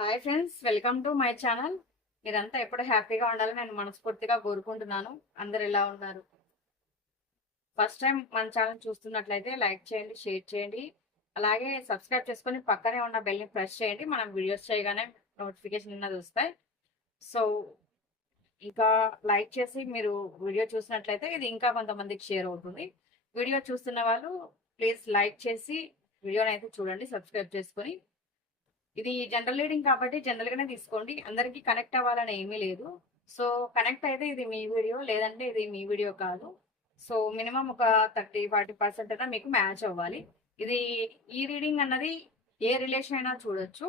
Hi friends, welcome to my channel. మీరంతా ఎప్పుడు హ్యాపీగా ఉండాలని నేను మనస్ఫూర్తిగా కోరుకుంటున్నాను. అందరు ఎలా ఉన్నారు? ఫస్ట్ టైం మన ఛానల్ చూస్తున్నట్లయితే లైక్ చేయండి, షేర్ చేయండి, అలాగే సబ్స్క్రైబ్ చేసుకొని పక్కనే ఉన్న బెల్ని ప్రెస్ చేయండి. మనం వీడియోస్ చేయగానే నోటిఫికేషన్ అన్నది వస్తాయి. సో ఇంకా లైక్ చేసి మీరు వీడియో చూసినట్లయితే ఇది ఇంకా కొంతమందికి షేర్ అవుతుంది. వీడియో చూస్తున్న వాళ్ళు ప్లీజ్ లైక్ చేసి వీడియోని అయితే చూడండి, సబ్స్క్రైబ్ చేసుకొని. ఇది జనరల్ రీడింగ్ కాబట్టి జనరల్ గానే తీసుకోండి. అందరికి కనెక్ట్ అవ్వాలని ఏమీ లేదు. సో కనెక్ట్ అయితే ఇది మీ వీడియో, లేదంటే ఇది మీ వీడియో కాదు. సో మినిమం ఒక 30-40% అయినా మీకు మ్యాచ్ అవ్వాలి. ఇది ఈ రీడింగ్ అన్నది ఏ రిలేషన్ అయినా చూడొచ్చు.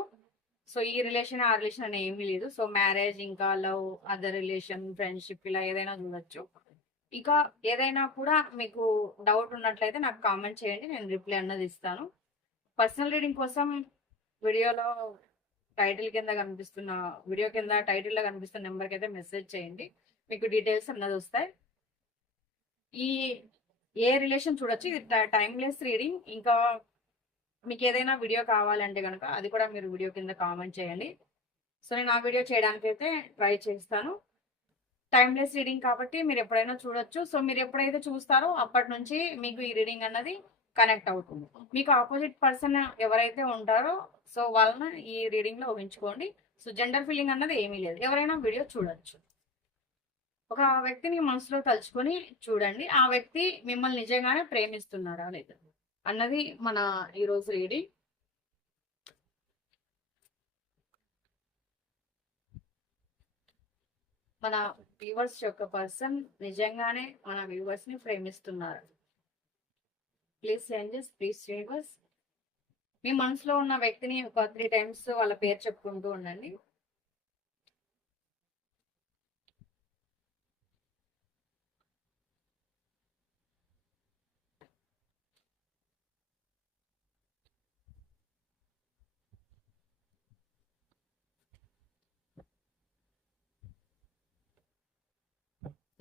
సో ఈ రిలేషన్ ఆ రిలేషన్ అని ఏమీ లేదు. సో మ్యారేజ్, ఇంకా లవ్, అదర్ రిలేషన్, ఫ్రెండ్షిప్, ఇలా ఏదైనా చూడొచ్చు. ఇంకా ఏదైనా కూడా మీకు డౌట్ ఉన్నట్లయితే నాకు కామెంట్ చేయండి, నేను రిప్లై అన్నది ఇస్తాను. పర్సనల్ రీడింగ్ కోసం వీడియోలో వీడియో కింద టైటిల్లో కనిపిస్తున్న నెంబర్కి అయితే మెసేజ్ చేయండి, మీకు డీటెయిల్స్ అన్నది వస్తాయి. ఈ ఏ రిలేషన్ చూడొచ్చు, ఇది టైమ్లెస్ రీడింగ్. ఇంకా మీకు ఏదైనా వీడియో కావాలంటే కనుక అది కూడా మీరు వీడియో కింద కామెంట్ చేయండి. సో నేను ఆ వీడియో చేయడానికి అయితే ట్రై చేస్తాను. టైమ్లెస్ రీడింగ్ కాబట్టి మీరు ఎప్పుడైనా చూడొచ్చు. సో మీరు ఎప్పుడైతే చూస్తారో అప్పటి నుంచి మీకు ఈ రీడింగ్ అన్నది కనెక్ట్ అవుతుంది. మీకు ఆపోజిట్ పర్సన్ ఎవరైతే ఉంటారో సో వాళ్ళని ఈ రీడింగ్ లో ఊహించుకోండి. సో జెండర్ ఫీలింగ్ అన్నది ఏమీ లేదు, ఎవరైనా వీడియో చూడొచ్చు. ఒక వ్యక్తిని మనసులో తలుచుకొని చూడండి, ఆ వ్యక్తి మిమ్మల్ని నిజంగానే ప్రేమిస్తున్నారా లేదా అన్నది మన ఈరోజు రీడింగ్. మన వ్యూవర్స్ యొక్క పర్సన్ నిజంగానే మన వ్యూవర్స్ ని ప్రేమిస్తున్నారు. Please changes, please changes. మీ మనసులో ఉన్న వ్యక్తిని ఒక 3 times వాళ్ళ పేరు చెప్పుకుంటూ ఉండండి.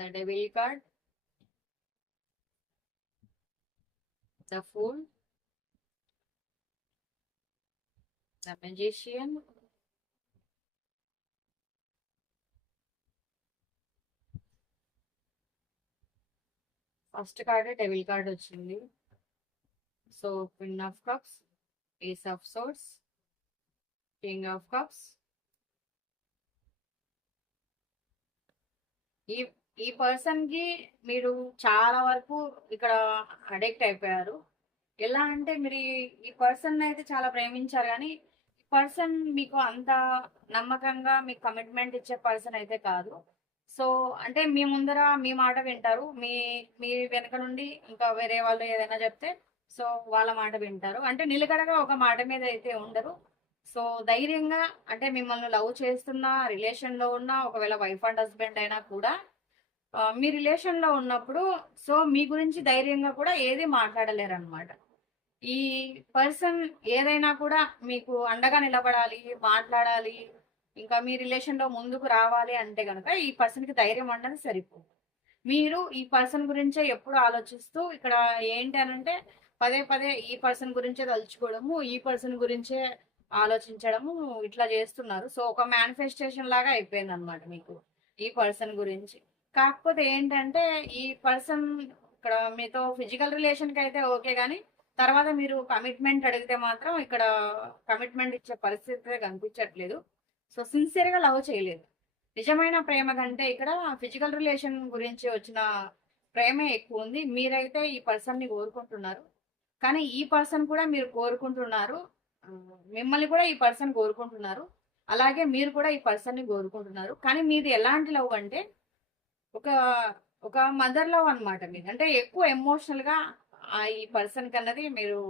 The Devil card, the Fool, the Magician, first card devil card వచ్చింది. So queen of cups, ace of swords, king of cups. ఈ ఈ పర్సన్ కి మీరు చాలా వరకు ఇక్కడ అడిక్ట్ అయిపోయారు. ఎలా అంటే మీరు ఈ పర్సన్ అయితే చాలా ప్రేమించారు, కానీ ఈ పర్సన్ మీకు అంత నమ్మకంగా మీకు కమిట్మెంట్ ఇచ్చే పర్సన్ అయితే కాదు. సో అంటే మీ ముందర మీ మాట వింటారు, మీ వెనక నుండి ఇంకా వేరే వాళ్ళు ఏదైనా చెప్తే సో వాళ్ళ మాట వింటారు. అంటే నిలకడగా ఒక మాట మీద అయితే ఉండరు. సో ధైర్యంగా అంటే మిమ్మల్ని లవ్ చేస్తున్న రిలేషన్ లో ఉన్న ఒకవేళ వైఫ్ అండ్ హస్బెండ్ అయినా కూడా మీ రిలేషన్ లో ఉన్నప్పుడు సో మీ గురించి ధైర్యంగా కూడా ఏది మాట్లాడలేరు అనమాట. ఈ పర్సన్ ఏదైనా కూడా మీకు అండగా నిలబడాలి, మాట్లాడాలి, ఇంకా మీ రిలేషన్ లో ముందుకు రావాలి అంటే కనుక ఈ పర్సన్ కి ధైర్యం అన్నది సరిపోదు. మీరు ఈ పర్సన్ గురించే ఎప్పుడు ఆలోచిస్తూ ఇక్కడ ఏంటి అనంటే పదే పదే ఈ పర్సన్ గురించే తలుచుకోవడము, ఈ పర్సన్ గురించే ఆలోచించడము, ఇట్లా చేస్తున్నారు. సో ఒక మేనిఫెస్టేషన్ లాగా అయిపోయింది అనమాట మీకు ఈ పర్సన్ గురించి. కాకపోతే ఏంటంటే ఈ పర్సన్ ఇక్కడ మీతో ఫిజికల్ రిలేషన్ కి అయితే ఓకే, కానీ తర్వాత మీరు కమిట్మెంట్ అడిగితే మాత్రం ఇక్కడ కమిట్మెంట్ ఇచ్చే పరిస్థితి కనిపించట్లేదు. సో సిన్సియర్ గా లవ్ చేయలేదు. నిజమైన ప్రేమ కంటే ఇక్కడ ఫిజికల్ రిలేషన్ గురించి వచ్చిన ప్రేమే ఎక్కువ ఉంది. మీరైతే ఈ పర్సన్ ని కోరుకుంటున్నారు, కానీ ఈ పర్సన్ కూడా మీరు కోరుకుంటున్నారు, మిమ్మల్ని కూడా ఈ పర్సన్ కోరుకుంటున్నారు, అలాగే మీరు కూడా ఈ పర్సన్ ని కోరుకుంటున్నారు. కానీ మీది ఎలాంటి లవ్ అంటే ఒక ఒక మదర్ లవ్ అనమాట. మీది అంటే ఎక్కువ ఎమోషనల్ గా ఈ పర్సన్ కన్నది మీరు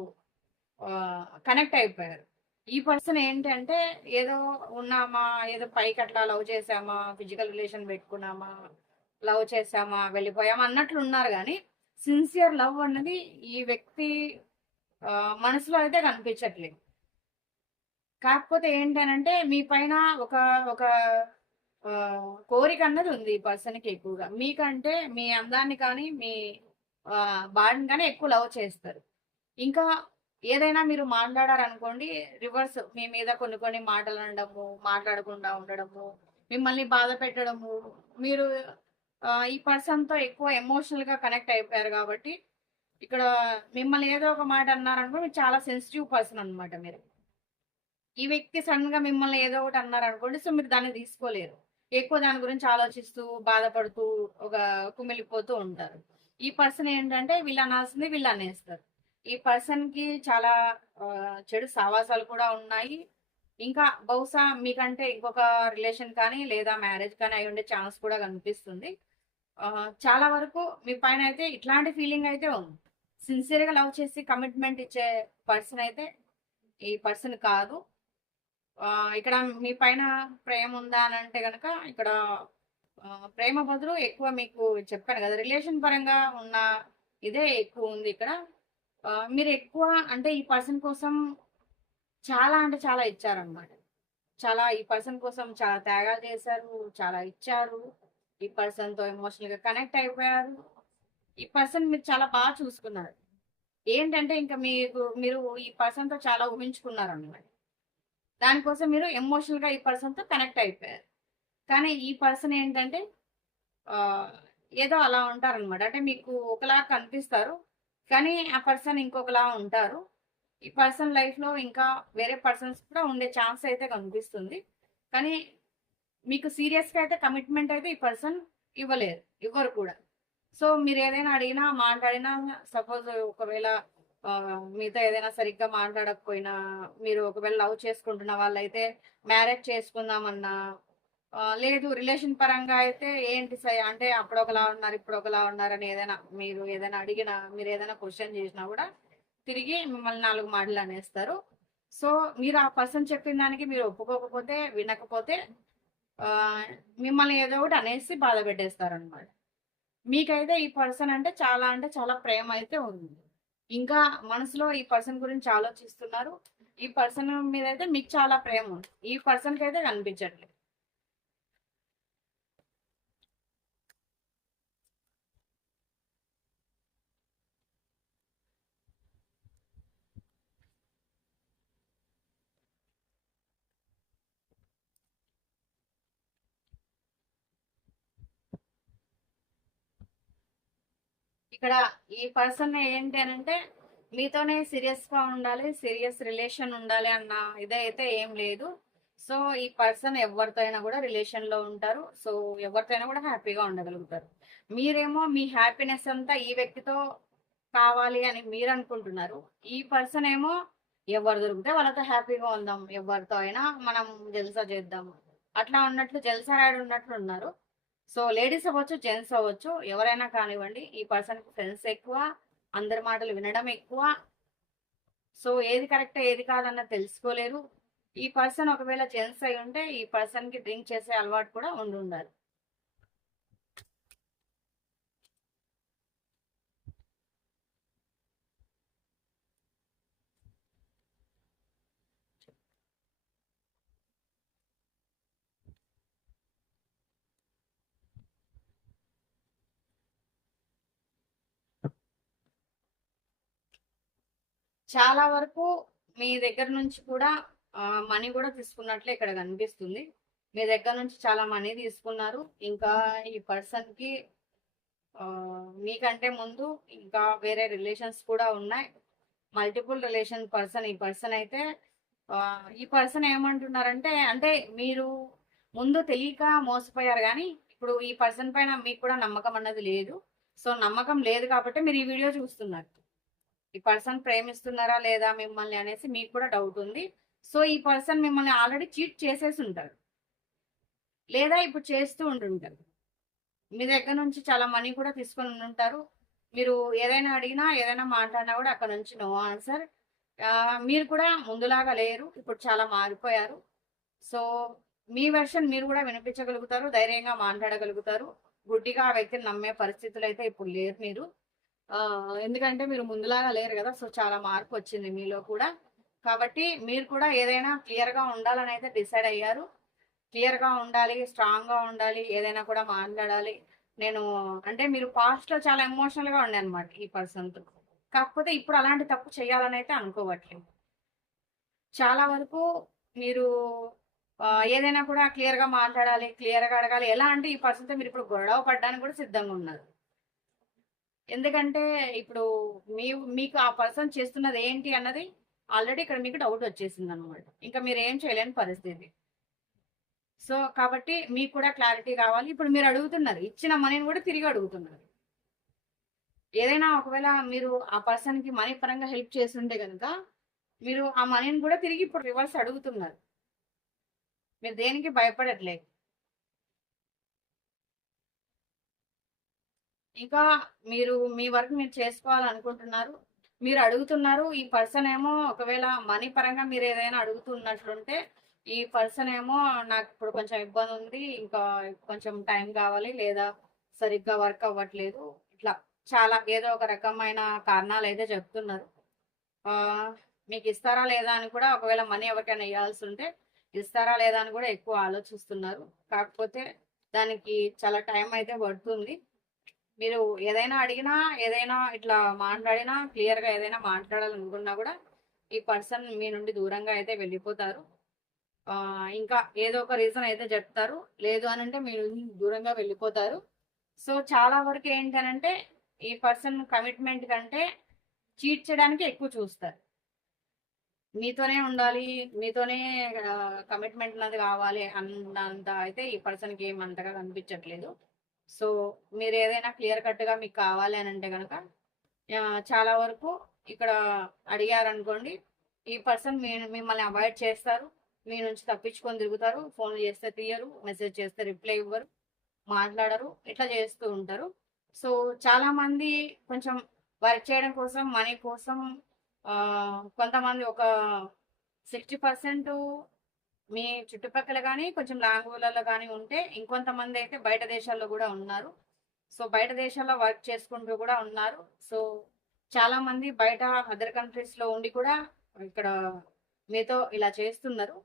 కనెక్ట్ అయిపోయారు. ఈ పర్సన్ ఏంటంటే ఏదో ఉన్నామా, ఏదో పైకి అట్లా లవ్ చేసామా, ఫిజికల్ రిలేషన్ పెట్టుకున్నామా, లవ్ చేసామా, వెళ్ళిపోయామా అన్నట్లు ఉన్నారు, కానీ సిన్సియర్ లవ్ అన్నది ఈ వ్యక్తి మనసులో అయితే కనిపించట్లేదు. కాకపోతే ఏంటనంటే మీ పైన ఒక ఒక కోరిక అన్నది ఉంది ఈ పర్సన్కి ఎక్కువగా. మీకంటే మీ అందాన్ని కానీ మీ బాడీని కానీ ఎక్కువ లవ్ చేస్తారు. ఇంకా ఏదైనా మీరు మాట్లాడారనుకోండి, రివర్స్ మీ మీద కొన్ని కొన్ని మాటలు అనడము, మాట్లాడకుండా ఉండడము, మిమ్మల్ని బాధ పెట్టడము. మీరు ఈ పర్సన్‌తో ఎక్కువ ఎమోషనల్‌గా కనెక్ట్ అయిపోయారు కాబట్టి, ఇక్కడ మిమ్మల్ని ఏదో ఒక మాట అన్నారనుకో, మీరు చాలా సెన్సిటివ్ పర్సన్ అనమాట మీరు. ఈ వ్యక్తి సడెన్‌గా మిమ్మల్ని ఏదో ఒకటి అన్నారనుకోండి, సో, మీరు దాన్ని తీసుకోలేరు. ఎక్కువ దాని గురించి ఆలోచిస్తూ, బాధపడుతూ, ఒక కుమిలిపోతూ ఉంటారు. ఈ పర్సన్ ఏంటంటే వీళ్ళు అనాల్సింది వీళ్ళు అనేస్తారు. ఈ పర్సన్‌కి చాలా చెడు సావాసాలు కూడా ఉన్నాయి. ఇంకా బహుశా మీకంటే ఇంకొక రిలేషన్ కానీ, లేదా మ్యారేజ్ కానీ అయ్యుండే ఛాన్స్ కూడా కనిపిస్తుంది. చాలా వరకు మీ పైన అయితే ఇట్లాంటి ఫీలింగ్ అయితే ఉంది. సిన్సియర్‌గా లవ్ చేసి కమిట్మెంట్ ఇచ్చే పర్సన్ అయితే ఈ పర్సన్ కాదు. ఇక్కడ మీ పైన ప్రేమ ఉందా అని అంటే గనక ఇక్కడ ప్రేమ బదులు ఎక్కువ మీకు చెప్పాను కదా రిలేషన్ పరంగా ఉన్న ఇదే ఎక్కువ ఉంది ఇక్కడ. మీరు ఎక్కువ అంటే ఈ పర్సన్ కోసం చాలా అంటే చాలా ఇచ్చారనమాట. చాలా ఈ పర్సన్ కోసం చాలా త్యాగాలు చేశారు, చాలా ఇచ్చారు. ఈ పర్సన్‌తో ఎమోషనల్‌గా కనెక్ట్ అయిపోయారు. ఈ పర్సన్ మీరు చాలా బాగా చూసుకున్నారు. ఏంటంటే ఇంకా మీరు ఈ పర్సన్‌తో చాలా ఊహించుకున్నారనమాట. దానికోసం మీరు ఎమోషనల్‌గా ఈ పర్సన్‌తో కనెక్ట్ అయిపోయారు. కానీ ఈ పర్సన్ ఏంటంటే ఆహ్, ఏదో అలా ఉంటారనమాట. అంటే మీకు ఒకలా కనిపిస్తారు. కానీ ఆ పర్సన్ ఇంకొకలా ఉంటారు. ఈ పర్సన్ లైఫ్‌లో ఇంకా వేరే పర్సన్స్ కూడా ఉండే ఛాన్స్ అయితే కనిపిస్తుంది. కానీ మీకు సీరియస్‌గా అయితే కమిట్మెంట్ అయితే ఈ పర్సన్ ఇవ్వలేరు. ఇవ్వరు కూడా. సో, మీరేదైనా అడిగినా, మాట్లాడినా సపోజ్ ఒకవేళ మీతో ఏదైనా సరిగ్గా మాట్లాడకపోయినా, మీరు ఒకవేళ లవ్ చేసుకుంటున్న వాళ్ళైతే మ్యారేజ్ చేసుకుందామన్నా, లేదు రిలేషన్ పరంగా అయితే ఏంటి అంటే అప్పుడొకలా ఉన్నారు, ఇప్పుడొకలా ఉన్నారని ఏదైనా మీరు ఏదైనా అడిగినా, మీరేదైనా క్వెషన్ చేసినా గూడా తిరిగి మిమ్మల్ని 4 మాటలు అనేస్తారు. సో, మీరు ఆ పర్సన్ చెప్పిన దానికి మీరు ఒప్పుకోకపోతే, వినకపోతే మిమ్మల్ని ఏదో ఒకటి అనేసి బాధ పెట్టేస్తారనమాట. మీకైతే ఈ పర్సన్ అంటే చాలా ప్రేమ అయితే ఉంది. ఇంకా మనసులో ఈ పర్సన్ గురించి ఆలోచిస్తున్నారు. ఈ పర్సన్ మీదైతే మీకు చాలా ప్రేమ ఉంది. ఈ పర్సన్‌కైతే కనిపించట్లేదు. ఇక్కడ ఈ పర్సన్ ఏంటి అనంటే మీతోనే సీరియస్‌గా ఉండాలి. సీరియస్ రిలేషన్ ఉండాలి అన్న ఇదైతే ఏం లేదు. సో, ఈ పర్సన్ ఎవరితో అయినా కూడా రిలేషన్‌లో ఉంటారు. సో, ఎవరితో అయినా కూడా హ్యాపీగా ఉండగలుగుతారు. మీరేమో మీ హ్యాపీనెస్ అంతా ఈ వ్యక్తితో కావాలి అని మీరనుకుంటున్నారు. ఈ పర్సన్ ఏమో ఎవరు దొరికితే వాళ్ళతో హ్యాపీగా ఉందాం. ఎవరితో అయినా మనం జల్సా చేద్దాం. అట్లా ఉన్నట్లు జల్సా రైడ్ ఉన్నట్లు ఉన్నారు. సో, లేడీస్ అవ్వచ్చు, జెంట్స్ అవ్వచ్చు. ఎవరైనా కానివ్వండి. ఈ పర్సన్‌కి ఫ్రెండ్స్ ఎక్కువ. అందరి మాటలు వినడం ఎక్కువ. సో, ఏది కరెక్ట్, ఏది కాదన్నది తెలుసుకోలేరు. ఈ పర్సన్ ఒకవేళ జెంట్స్ అయ్యుంటే, ఈ పర్సన్‌కి డ్రింక్ చేసే అలవాటు కూడా ఉండుండాలి. చాలా వరకు మీ దగ్గర నుంచి కూడా మనీ కూడా తీసుకున్నట్లే ఇక్కడ కనిపిస్తుంది. మీ దగ్గర నుంచి చాలా మనీ తీసుకున్నారు. ఇంకా ఈ పర్సన్‌కి మీకంటే ముందు ఇంకా వేరే రిలేషన్స్ కూడా ఉన్నాయి. మల్టిపుల్ రిలేషన్ పర్సన్ ఈ పర్సన్ అయితే ఈ పర్సన్ ఏమంటున్నారంటే అంటే మీరు ముందు తెలియక మోసపోయారు కానీ ఇప్పుడు ఈ పర్సన్ పైన మీకు కూడా నమ్మకం అన్నది లేదు. సో నమ్మకం లేదు కాబట్టి మీరు ఈ వీడియో చూస్తున్నారు. ఈ పర్సన్ ప్రేమిస్తున్నారా లేదా మిమ్మల్ని అనేసి మీకు కూడా డౌట్ ఉంది. సో ఈ పర్సన్ మిమ్మల్ని ఆల్రెడీ చీట్ చేసేసి ఉంటారు, లేదా ఇప్పుడు చేస్తూ ఉంటుంటారు. మీ దగ్గర నుంచి చాలా మనీ కూడా తీసుకొని ఉంటారు. మీరు ఏదైనా అడిగినా, ఏదైనా మాట్లాడినా కూడా అక్కడ నుంచి నో ఆన్సర్. మీరు కూడా ముందులాగా లేరు. ఇప్పుడు చాలా మారిపోయారు. సో, మీ వెర్షన్ మీరు కూడా వినిపించగలుగుతారు. ధైర్యంగా మాట్లాడగలుగుతారు. గుడ్డిగా ఆ వ్యక్తిని నమ్మే పరిస్థితులు అయితే ఇప్పుడు లేరు మీరు. ఎందుకంటే మీరు ముందులాగా లేరు కదా! సో, చాలా మార్పు వచ్చింది మీలో కూడా. కాబట్టి మీరు కూడా ఏదైనా క్లియర్‌గా ఉండాలని అయితే డిసైడ్ అయ్యారు. క్లియర్‌గా ఉండాలి, స్ట్రాంగ్‌గా ఉండాలి, ఏదైనా కూడా మాట్లాడాలి. నేను అంటే మీరు పాస్ట్‌లో చాలా ఎమోషనల్‌గా ఉండే అనమాట ఈ పర్సన్‌తో. కాకపోతే ఇప్పుడు అలాంటి తప్పు చేయాలని అయితే అనుకోవట్లేదు. చాలా వరకు మీరు ఏదైనా కూడా క్లియర్‌గా మాట్లాడాలి, క్లియర్‌గా అడగాలి. ఎలా అంటే ఈ పర్సన్‌తో మీరిప్పుడు గొడవ పడడానికి కూడా సిద్ధంగా ఉన్నారు. ఎందుకంటే ఇప్పుడు మీకు ఆ పర్సన్ చేస్తున్నది ఏంటి అన్నది ఆల్రెడీ ఇక్కడ మీకు డౌట్ వచ్చేసిందనమాట. ఇంకా మీరేం చేయలేని పరిస్థితి. సో, కాబట్టి మీకు కూడా క్లారిటీ కావాలి. ఇప్పుడు మీరు అడుగుతున్నారు. ఇచ్చిన మనీని కూడా తిరిగి అడుగుతున్నారు. ఏదైనా ఒకవేళ మీరు ఆ పర్సన్‌కి మనీ పరంగా హెల్ప్ చేసుంటే గనుక, మీరు ఆ మనీని కూడా తిరిగి ఇప్పుడు రివర్స్ అడుగుతున్నారు. మీరు దేనికి భయపడట్లేదు. ఇంకా మీరు మీ వర్క్ మీరు చేసుకోవాలనుకుంటున్నారు. మీరు అడుగుతున్నారు. ఈ పర్సన్ ఏమో ఒకవేళ మనీ పరంగా మీరు ఏదైనా అడుగుతున్నట్లుంటే, ఈ పర్సన్ ఏమో నాకిప్పుడు కొంచెం ఇబ్బందుంది. ఇంకా కొంచెం టైం కావాలి. లేదా సరిగ్గా వర్క్ అవ్వట్లేదు. ఇట్లా చాలా ఏదో ఒక రకమైన కారణాలైతే చెప్తున్నారు. ఆహ్, మీకిస్తారా లేదా అని కూడా ఒకవేళ మనీ ఎవరికైనా ఇయ్యాల్సుంటే, ఇస్తారా లేదా అని కూడా ఎక్కువ ఆలోచిస్తున్నారు. కాకపోతే దానికి చాలా టైం అయితే పడుతుంది. మీరు ఏదైనా అడిగినా, ఏదైనా ఇట్లా మాట్లాడినా, క్లియర్‌గా ఏదైనా మాట్లాడాలనుకున్నా గూడా, ఈ పర్సన్ మీ నుండి దూరంగా అయితే వెళ్ళిపోతారు. ఇంకా ఏదో ఒక రీజన్ అయితే చెప్తారు. లేదు అనంటే మీ నుండి దూరంగా వెళ్ళిపోతారు. సో, చాలా వరకు ఏంటనంటే, ఈ పర్సన్ కమిట్మెంట్ కంటే చీట్ చేయడానికే ఎక్కువ చూస్తారు. మీతోనే ఉండాలి, మీతోనే కమిట్మెంట్ అన్నది కావాలి అన్నంత అయితే ఈ పర్సన్‌కి ఏమి అంతగా కనిపించట్లేదు. సో, మీరేదైనా క్లియర్ కట్‌గా మీకు కావాలి అనంటే గనక చాలా వరకు ఇక్కడ అడిగారనుకోండి, ఈ పర్సన్ మిమ్మల్ని అవాయిడ్ చేస్తారు. మీ నుంచి తప్పించుకొని తిరుగుతారు. ఫోన్‌లు చేస్తే తీయరు. మెసేజ్ చేస్తే రిప్లై ఇవ్వరు. మాట్లాడరు. ఇట్లా చేస్తూ ఉంటారు. సో, చాలామంది కొంచెం వర్క్ చేయడం కోసం, మనీ కోసం కొంతమంది ఒక 60% మీ చుట్టుపక్కల గానీ, కొంచెం లాంగ్ ఊర్లలో గానీ ఉంటే, ఇంకొంతమందయితే బయట దేశాల్లో గూడా ఉన్నారు. సో, బయట దేశాల్లో వర్క్ చేసుకుంటూ గూడా ఉన్నారు. సో, చాలామంది బయట అదర్ కంట్రీస్‌లో ఉండి కూడా ఇక్కడ మీతో ఇలా చేస్తున్నారు.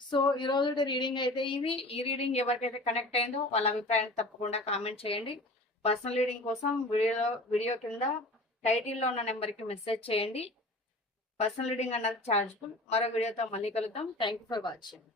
సో, ఈ రోజుటి రీడింగ్ అయితే ఇది. ఈ రీడింగ్ ఎవరికైతే కనెక్ట్ అయిందో వాళ్ళ అభిప్రాయాన్ని తప్పకుండా కామెంట్ చేయండి. పర్సనల్ రీడింగ్ కోసం వీడియో కింద టైటిల్‌లో ఉన్న నెంబర్‌కి మెసేజ్ చేయండి. పర్సనల్ రీడింగ్ అన్నది చార్జబుల్. మరో వీడియోతో మళ్ళీ కలుద్దాం. Thank you for watching.